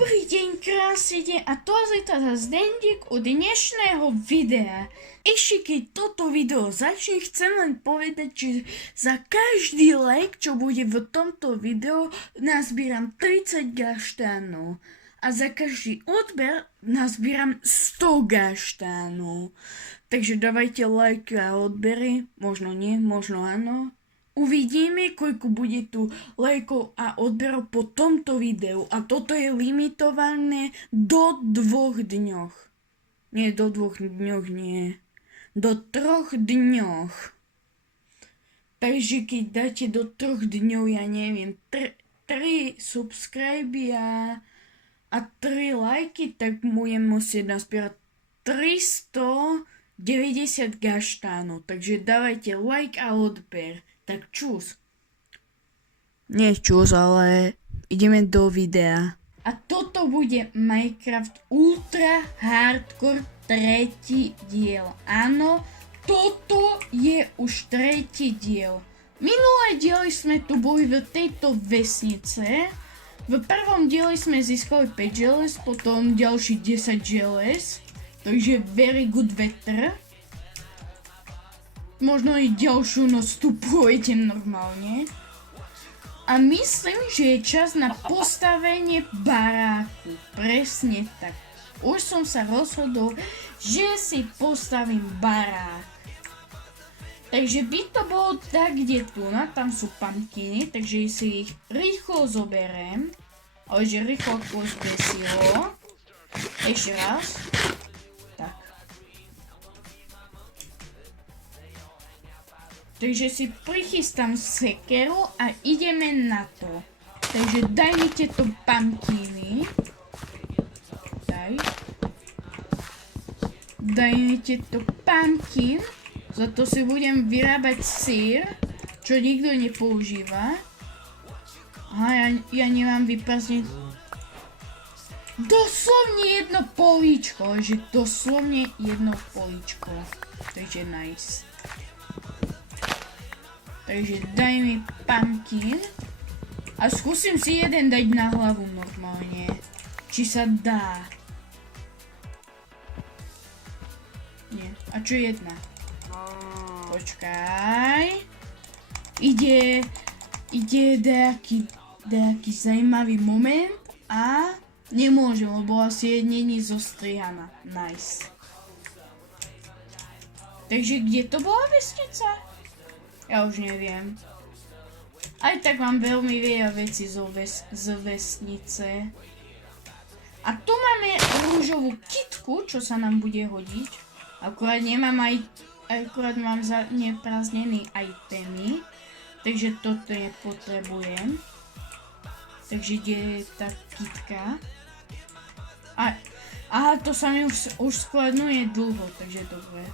Dobrý deň, krásny deň a to je teda Zdendik u dnešného videa. Ešte keď toto video začne, chcem len povedať, že za každý like, čo bude v tomto videu, nazbieram 30 gaštánov. A za každý odber nazbieram 100 gaštánov. Takže dávajte like a odbery, možno nie, možno áno. Uvidíme, koľko bude tu lajkov a odberov po tomto videu. A toto je limitované do 2 dňoch. Nie, do 2 dňoch nie. Do 3 dňoch. Takže keď dáte do 3 dňov, ja neviem, 3 subscriby a 3 lajky, tak budem musieť nazbierať 390 gaštánov. Takže dávajte like a odber. Tak čus. Nie čus, ale ideme do videa. A toto bude Minecraft Ultra Hardcore 3. diel. Áno, toto je už 3. diel. Minulé diely sme tu boli v tejto vesnice. V prvom dieli sme získali 5 želez, potom ďalší 10 želez. Takže very good vetter. Možno i ďalšiu noc tu pôjdem normálne. A myslím, že je čas na postavenie baráku. Presne tak. Už som sa rozhodol, že si postavím barák. Takže by to bolo tak, kde tu, tam sú pumpkiny, takže si ich rýchlo zoberiem. Ale že rýchlo ako zbesilo. Ešte raz. Takže si prichystám sekeru a ideme na to. Takže daj mi tieto pumpkiny. Daj mi tieto pumpkin. Za to si budem vyrábať syr, čo nikto nepoužíva. Aha, ja nemám vyprázdniť. Doslovne jedno políčko, že doslovne jedno políčko. Takže nice. Takže daj mi pumpkin a skúsim si jeden dať na hlavu normálne. Či sa dá. Nie. A čo jedna? Počkaj. Ide nejaký zaujímavý moment a nemôžem, lebo asi není zostrihaná. Nice. Takže kde to bola vesnica? Ja už neviem. Aj tak mám veľmi veľa vecí z vesnice. A tu máme rúžovú kitku, čo sa nám bude hodiť. Akurát mám neprázdnený itemy. Takže toto nepotrebujem. Takže kde je tá kitka? Aha, to sa mi už skladnuje dlho, takže dobre.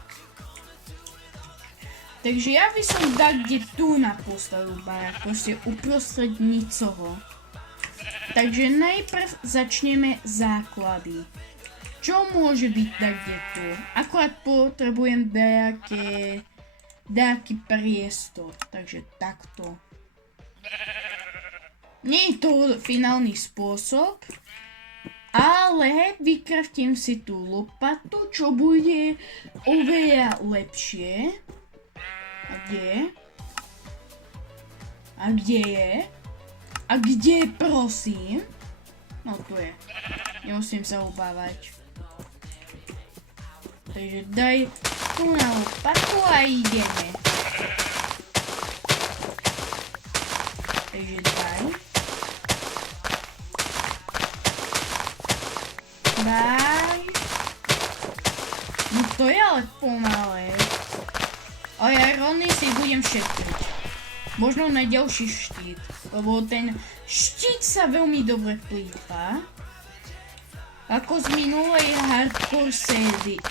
Takže ja by som dal kde tu na postavu barák, proste uprostred nicoho. Takže najprv začneme základy. Čo môže byť tak kde tu? Akurát potrebujem nejaký priestor, takže takto. Nie je to finálny spôsob, ale vykraftím si tú lopatu, čo bude oveľa lepšie. A kde je? A kde je, prosím? No tu je. Nemusím sa obávať. Takže daj tu na lopatu a ideme. Takže daj. No to je ale pomalé. Ale ja rovný si budem šetriť. Možno na ďalší štít, lebo ten štít sa veľmi dobre plýtva. Ako z minulej hardcore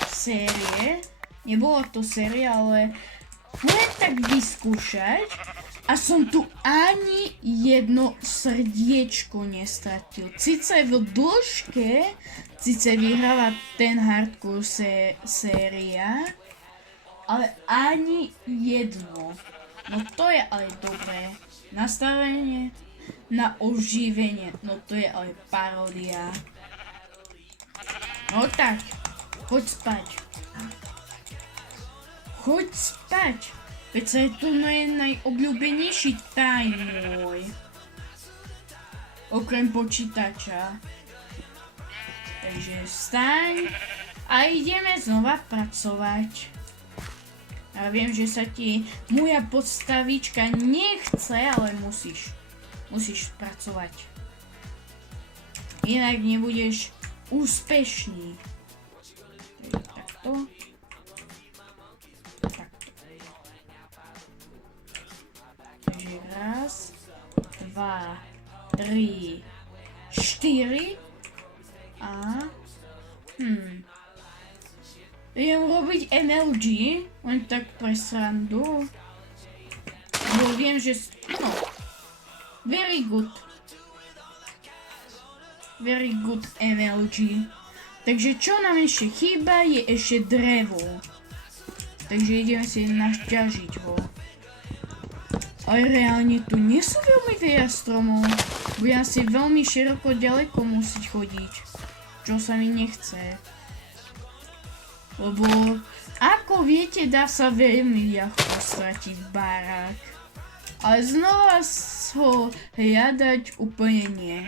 série. Nebola to séria, ale len tak vyskúšať. A som tu ani jedno srdiečko nestratil. Sice v dĺžke, sice vyhráva ten hardcore séria, ale ani jedno. No to je ale dobré. Nastavenie. na oživenie. No to je ale paródia. No tak, choď spať. Choď spať. Veď sa to je najobľúbenejší time môj. Okrem počítača. Takže vstaň a ideme znova pracovať. Ja viem, že sa ti moja podstavička nechce, ale musíš pracovať. Inak nebudeš úspešný. Takto. Takže raz, 2, 3, 4 a idem robiť MLG, len tak pre srandu. Bo viem, že no, very good MLG. Takže čo nám ešte chýba, je ešte drevo. Takže ideme si našťažiť ho. Ale reálne tu nie sú veľmi veľa stromov. Budem si veľmi široko ďaleko musieť chodiť. Čo sa mi nechce. Lebo, ako viete, dá sa veľmi ľahko stratiť barák. Ale znova ho hľadať úplne nie.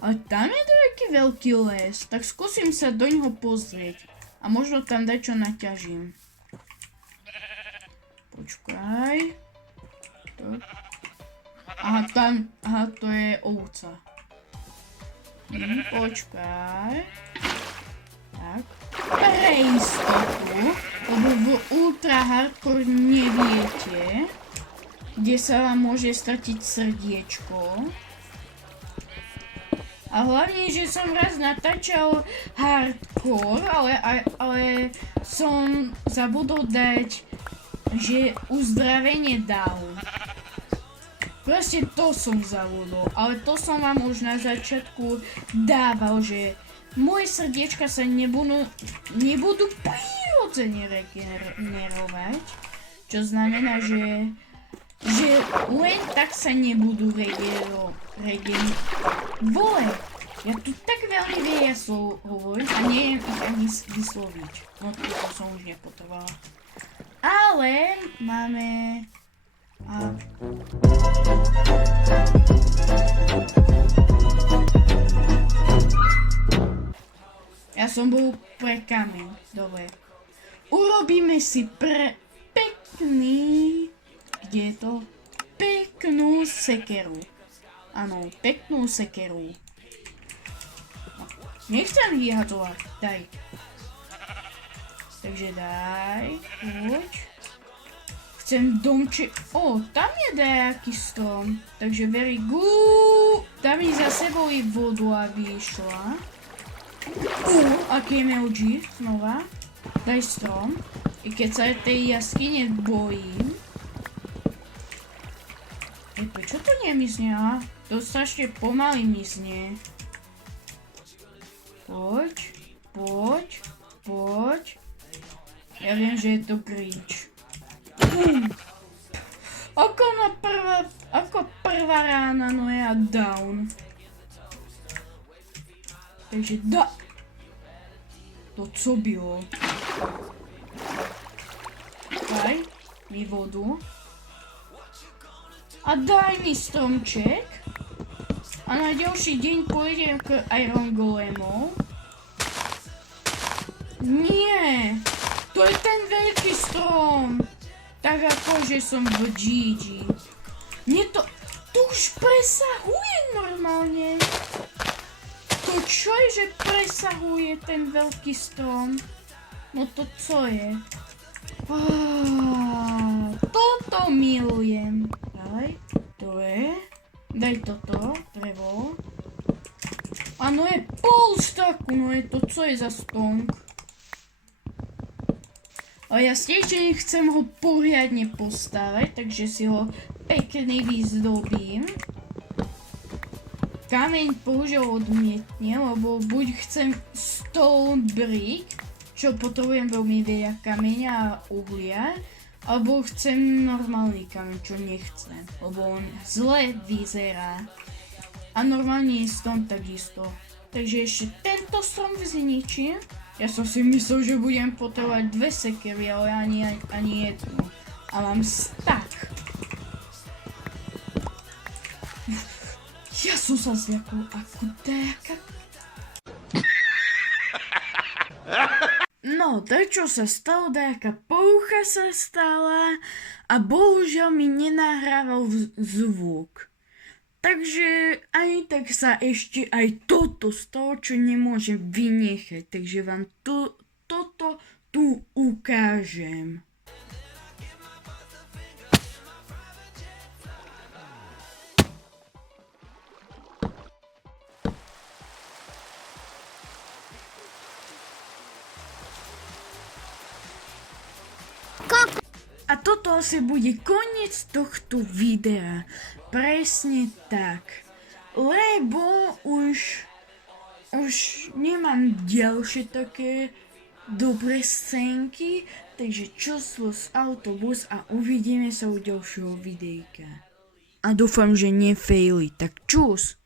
Ale tam je taký veľký les, tak skúsim sa do ňoho pozrieť. A možno tam dať čo naťažím. Počkaj. Aha, to je ovca. Počkaj. Tak. Pre istotu, lebo v ultra hardcore neviete, kde sa vám môže stratiť srdiečko. A hlavne, že som raz natáčal hardcore, ale som zabudol dať, že uzdravenie down. Proste to som zabudol, ale to som vám už na začiatku dával, že moje srdiečka sa nebudú prirodzene regenerovať, čo znamená, že len tak sa nebudú Vole, ja tu tak veľmi veľa slov hovorím a neviem ich ani vysloviť. No to som už nepotrebovala. Ale máme... Ja som bol pre kameň, dobre. Urobíme si pekný... Kde je to? Peknú sekeru. Áno, peknú sekeru. No, nechcem vyhadzovať, daj. Takže daj, poď. Chcem domček... tam je nejaký strom. Takže very good. Dám mi za sebou i vodu, aby išla. Aký je MLG, znova. Daj strom. I keď sa tej jaskyne bojím. Prečo to nemizne? To strašne pomaly mizne. Poď. Ja viem, že je to glitch. Ako prvá rána, no ja down. Takže to co bylo? Daj mi vodu. A daj mi stromček. A na ďalší deň pôjdem k Iron Golemov. Nie! To je ten veľký strom! Tak ako, že som v GG. Nie to už presahuje normálne. To čo je, že presahuje ten veľký strom? No to co je? Toto milujem. Daj toto, drevo. Áno, je pol staku, no je to, co je za stonk? Ale ja stejne chcem ho poriadne postavať, takže si ho pekne vyzdobím. Kameň bohužiaľ odmietne, lebo buď chcem stone brick, čo potrebujem veľmi veľa kameňa a uhlia, Alebo chcem normálny kameň, čo nechcem, lebo on zle vyzerá. A normálny strom takisto. Takže ešte tento strom zničím. Ja som si myslel, že budem potrebovať 2 sekery, ale ani jednu. A mám stack. Ja som sa zľakol ako taká. No, tak čo sa stalo, nejaká porucha sa stala a bohužiaľ mi nenahrával zvuk. Takže aj tak sa ešte aj toto stalo, čo nemôžem vynechať. Takže vám toto tu ukážem. A toto asi bude koniec tohto videa. Presne tak. Lebo už nemám ďalšie také dobré scénky. Takže čus plus autobus a uvidíme sa u ďalšieho videjka. A dúfam, že nefaili. Tak čus.